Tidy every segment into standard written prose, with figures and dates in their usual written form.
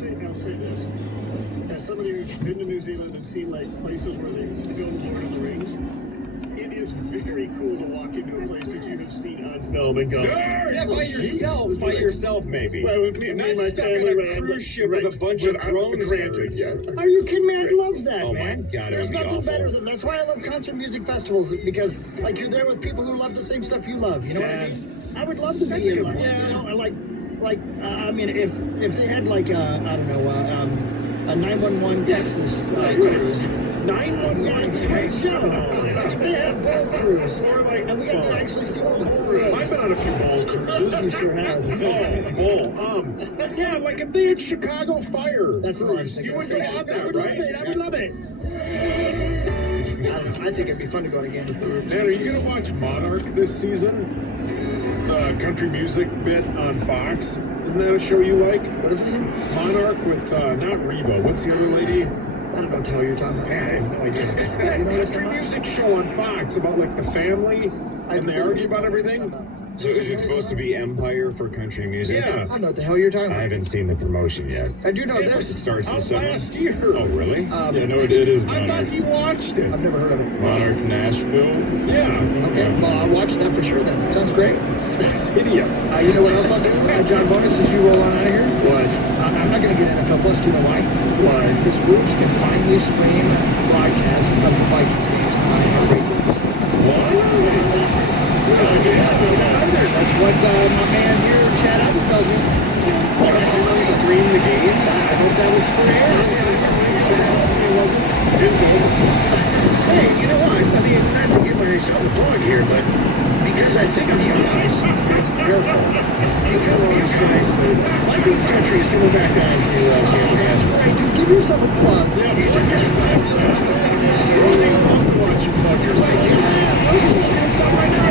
say this. As somebody who's been to New Zealand and seen like places where they filmed Lord of the Rings, it is very cool to walk into a place that you have seen on film and go, yeah, by yourself, maybe. Well, me and my family on a cruise ship with a bunch of drones. Yeah. Are you kidding me? I love that, Oh man. my God, There's it would be nothing awful. better than that's why I love concert music festivals, because like you're there with people who love the same stuff you love. You know what I mean? I would love to be in like, Yeah. you know, I mean, if they had like I don't know, a 911 Texas cruise. 911 It's a great show. If they had a bowl cruise, Or like, and we got to actually see what the bowl I've is. been on a few bowl cruises. You sure have. Yeah, like if they had Chicago Fire. That's what I was thinking. You would go on that, right? I would love it. I don't know. I think it'd be fun to go on again. Man, are you gonna watch Monarch this season? The country music bit on Fox. Isn't that a show you like? What is it again? Monarch with not Reba. What's the other lady? I don't know what the hell you're talking about. I have no idea. It's that country music show on Fox about like the family and they argue about everything. So is it supposed to be Empire for country music? Yeah. I don't know what the hell you're talking I about. haven't seen the promotion yet. I do know It this. It starts in Out summer. last year. Oh, really? Yeah, no, it is I thought Monarch. he watched it. I've never heard of it. Monarch Nashville. Yeah. Okay, well, I'll watch that for sure then. Sounds great. It's hideous. You know what else I'll do? John Bonus, as you roll on out of here? What? I'm not going to get NFL Plus. Do you know why? Why? Because groups can finally stream broadcasts of the Vikings games on iHeartRadio. What? That's what my man here, Chad Allen, tells me. Stream the games? I hope that was for air. It wasn't. It's over. Hey, you know what? I mean, not to give myself a plug here, but because I think of you guys, careful. Because of you guys, Vikings country is coming back on to KFAS. Right, dude, give yourself a plug. Rosie, why don't you plug yourself? Rosie's looking at something right now.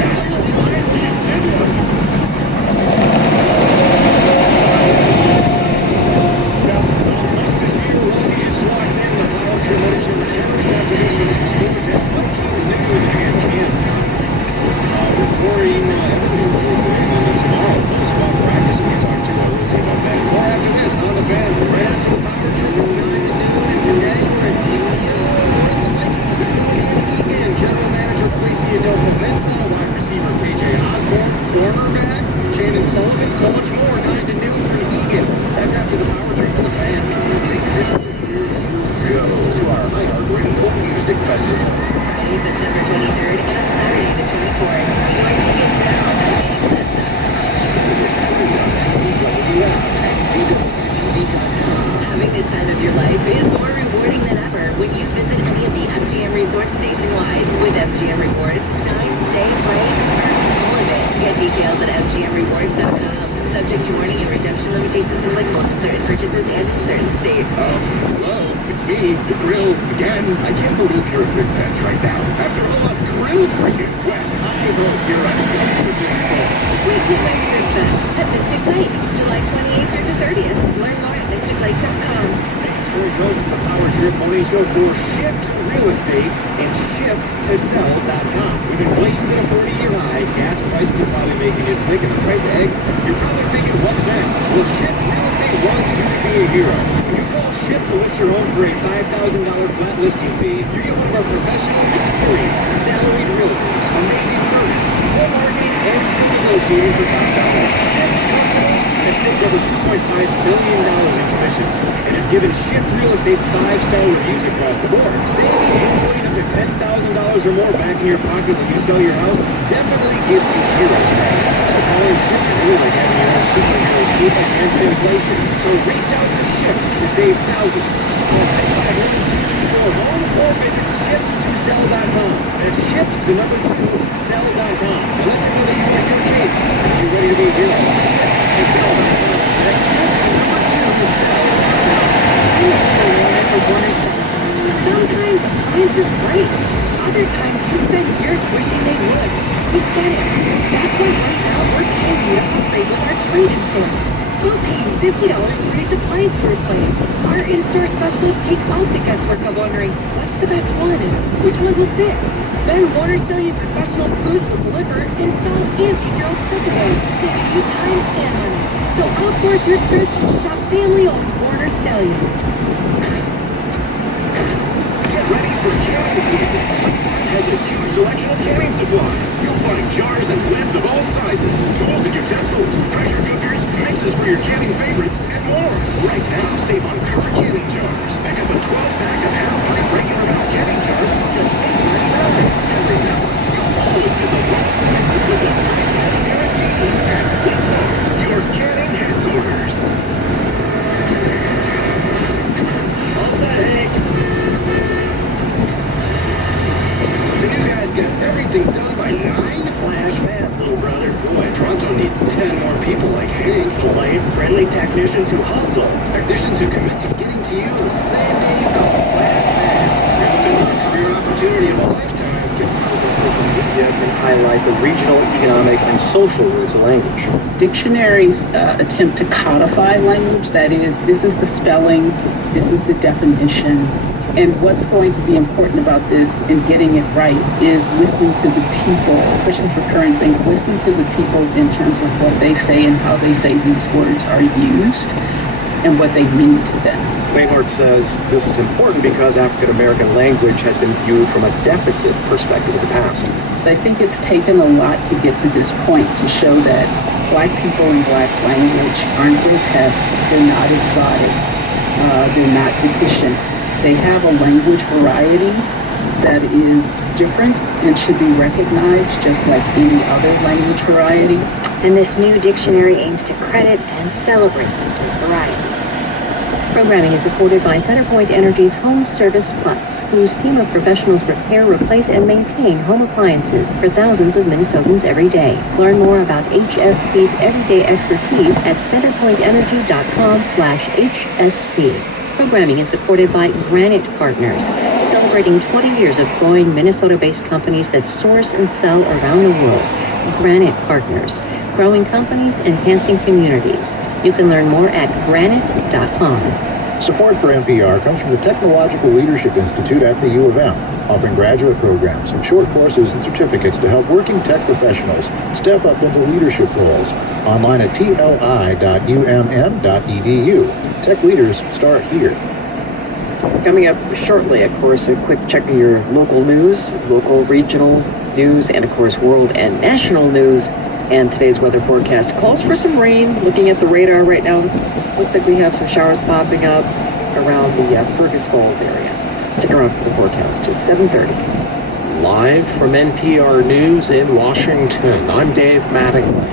So much more, 9 to noon from Egan. That's after the power trip on the fan. Go to our iHeartRadio Music Festival. Friday, September 23rd and Saturday the 24th. Join tickets now at Having the time of your life is more rewarding than ever when you visit any of the MGM resorts nationwide. With MGM Rewards, dine, stay, play, earn all of it. Get details at mgmrewards.com. Subject to warning and redemption limitations applicable to certain purchases and in certain states. Hello, it's me, the grill, again. I can't believe you're at Bigfest right now. After all I've grilled for you. Well, I hope you're at a comfortable bowl. Weekly Ice Fest at Mystic Lake, July 28th through the 30th. Learn more at mysticlake.com. Next, we're going from the Power Trip Morning Show for Shift Real Estate and ShiftToSell.com. With inflation at a 40-year high, gas prices are probably making you sick, and the price of eggs, you're probably thinking, what's next? Well, Shift Real Estate wants you to be a hero. When you call Shift to list your home for a $5,000 flat listing fee, you get one of our professional, experienced, salaried realtors. Amazing service, full marketing, and skill negotiating for top dollar. Shift customers have saved over $2.5 billion in commissions and have given Shift Real Estate 5-star reviews across the board. Saving and putting up to $10,000 or more back in your pocket when you sell your house definitely gives you hero status. So calling Shift is really like having your own superhero proof against inflation. So reach out to Shift to save thousands. Call 651-224-HOME or visit shift2sell.com. That's shift, the number 2, sell.com. And let them know that you want your cake. You're ready to be a hero. Shift2sell.com. That's shift, the number 2, sell.com. Sometimes appliance is great. Other times you spend years wishing they would. We get it. That's why right now we're paying you to upgrade with our trade-in sale. We'll pay you $50 for each appliance you replace. Our in-store specialists take out the guesswork of wondering what's the best one and which one will fit. Then Warner Cellular Professional Crews will deliver, install, and take your own stuff away, saving you time and money. So outsource your stress and shop family-owned Warner ever sell you. Get ready for canning season. Fleet Farm has a huge selection of canning supplies. You'll find jars and lids of all sizes, tools and utensils, pressure cookers, mixes for your canning favorites, and more. Right now, save on current canning jars. Pick up a 12-pack of half-pint regular mouth canning jars for just $8.99. And remember, you'll always get the lowest prices with the price match guarantee at Fleet Farm, your canning headquarters. All set, Hank. The new guy's got everything done by 9? Flash fast, little brother. Boy, Toronto needs 10 more people like Hank. Polite, friendly technicians who hustle. Technicians who commit to getting to you the same day you go. Flash fast. You're the career opportunity of a lifetime. Social media can highlight the regional, economic, and social roots of language. Dictionaries attempt to codify language. That is, this is the spelling, this is the definition. And what's going to be important about this and getting it right is listening to the people, especially for current things, listening to the people in terms of what they say and how they say these words are used and what they mean to them. Wainwright says this is important because African-American language has been viewed from a deficit perspective in the past. I think it's taken a lot to get to this point to show that Black people and Black language aren't grotesque, they're not exotic, they're not deficient. They have a language variety that is different and should be recognized just like any other language variety. And this new dictionary aims to credit and celebrate this variety. Programming is supported by CenterPoint Energy's Home Service Plus, whose team of professionals repair, replace, and maintain home appliances for thousands of Minnesotans every day. Learn more about HSP's everyday expertise at centerpointenergy.com/HSP. Programming is supported by Granite Partners, celebrating 20 years of growing Minnesota-based companies that source and sell around the world. Granite Partners, growing companies, enhancing communities. You can learn more at granite.com. Support for NPR comes from the Technological Leadership Institute at the U of M, offering graduate programs and short courses and certificates to help working tech professionals step up into leadership roles. Online at tli.umn.edu. Tech leaders start here. Coming up shortly, of course, a quick check of your local news, local, regional news, and of course, world and national news. And today's weather forecast calls for some rain. Looking at the radar right now, looks like we have some showers popping up around the Fergus Falls area. Stick around for the forecast. It's 7:30. Live from NPR News in Washington, I'm Dave Mattingly.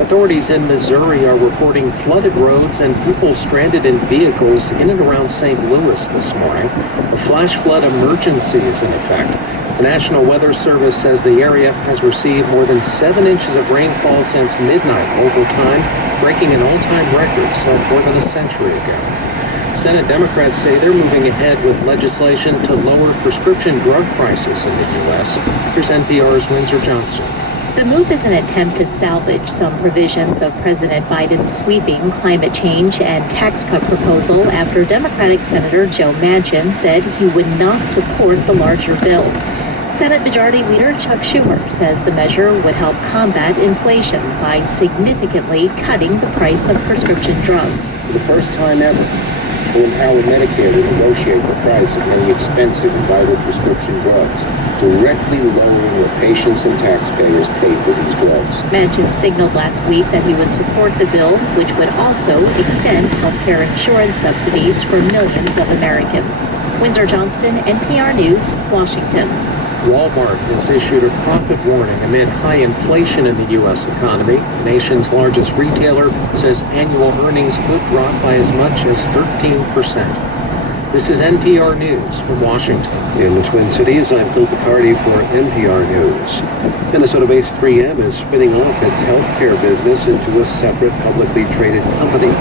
Authorities in Missouri are reporting flooded roads and people stranded in vehicles in and around St. Louis this morning. A flash flood emergency is in effect. The National Weather Service says the area has received more than 7 inches of rainfall since midnight over time, breaking an all-time record set more than a century ago. Senate Democrats say they're moving ahead with legislation to lower prescription drug prices in the U.S. Here's NPR's Windsor Johnston. The move is an attempt to salvage some provisions of President Biden's sweeping climate change and tax cut proposal after Democratic Senator Joe Manchin said he would not support the larger bill. Senate Majority Leader Chuck Schumer says the measure would help combat inflation by significantly cutting the price of prescription drugs. For the first time ever, will empower Medicare to negotiate the price of many expensive and vital prescription drugs, directly lowering what patients and taxpayers pay for these drugs. Manchin signaled last week that he would support the bill, which would also extend healthcare insurance subsidies for millions of Americans. Windsor Johnston, NPR News, Washington. Walmart has issued a profit warning amid high inflation in the U.S. economy. The nation's largest retailer says annual earnings could drop by as much as 13%. This is NPR News from Washington. In the Twin Cities, I'm Phil Picardi for NPR News. Minnesota-based 3M is spinning off its healthcare business into a separate publicly traded company.